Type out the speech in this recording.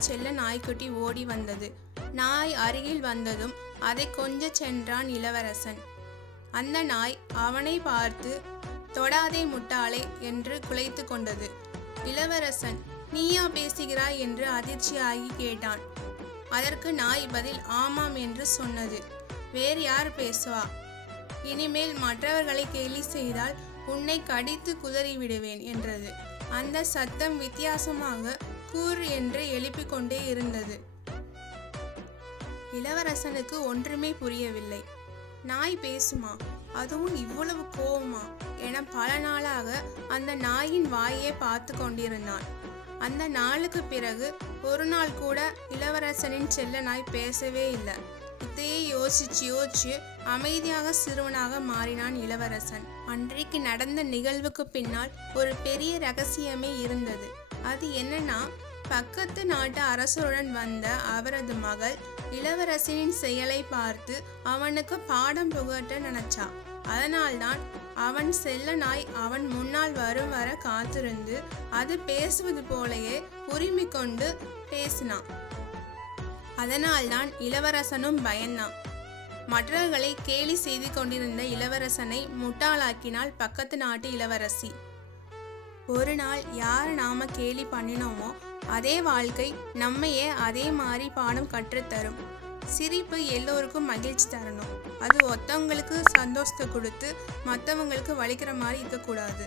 செல்ல நாய்க்குட்டி ஓடி வந்தது. நாய் அருகில் வந்ததும் அதை கொஞ்ச சென்றான் இளவரசன். அந்த நாய் அவனை பார்த்து, தொடாதே முட்டாளே என்று குலைத்து கொண்டது. இளவரசன், நீயா பேசுகிறாய் என்று அதிர்ச்சியாகி கேட்டான். அதற்கு நாய் பதில் ஆமாம் என்று சொன்னது. வேறு யார் பேசுவா? இனிமேல் மற்றவர்களை கேலி செய்தால் உன்னை கடித்து குதறிவிடுவேன் என்றது. அந்த சத்தம் வித்தியாசமாக கூர் என்று எழுப்பிக் கொண்டே இருந்தது. இளவரசனுக்கு ஒன்றுமே புரியவில்லை. நாய் பேசுமா? அதுவும் இவ்வளவு கோவமா என பல நாளாக அந்த நாயின் வாயே பார்த்து கொண்டிருந்தான். அந்த நாளுக்கு பிறகு ஒரு நாள் கூட இளவரசனின் செல்ல நாய் பேசவே இல்லை. இதையே யோசிச்சு அமைதியாக சிறுவனாக மாறினான் இளவரசன். அன்றைக்கு நடந்த நிகழ்வுக்கு பின்னால் ஒரு பெரிய ரகசியமே இருந்தது. அது என்னன்னா, பக்கத்து நாட்டு அரசருடன் வந்த அவரது மகள் இளவரசனின் செயலை பார்த்து அவனுக்கு பாடம் புகட்ட நினைச்சா. அதனால்தான் அவன் செல்ல நாய் அவன் முன்னால் வரும் வர காத்திருந்து அது பேசுவது போலயே உரிமை கொண்டு பேசினான். அதனால்தான் இளவரசனும் பயந்தான். மற்றவர்களை கேலி செய்து கொண்டிருந்த இளவரசனை முட்டாளாக்கினாள் பக்கத்து நாட்டு இளவரசி. ஒரு நாள் யார் நாம கேலி பண்ணினோமோ அதே வாழ்க்கை நம்மையே அதே மாதிரி பாடம் கற்றுத்தரும். சிரிப்பு எல்லோருக்கும் மகிழ்ச்சி தரணும். அது ஒருத்தவங்களுக்கு சந்தோஷத்தை கொடுத்து மற்றவங்களுக்கு வலிக்கிற மாதிரி இருக்கக்கூடாது.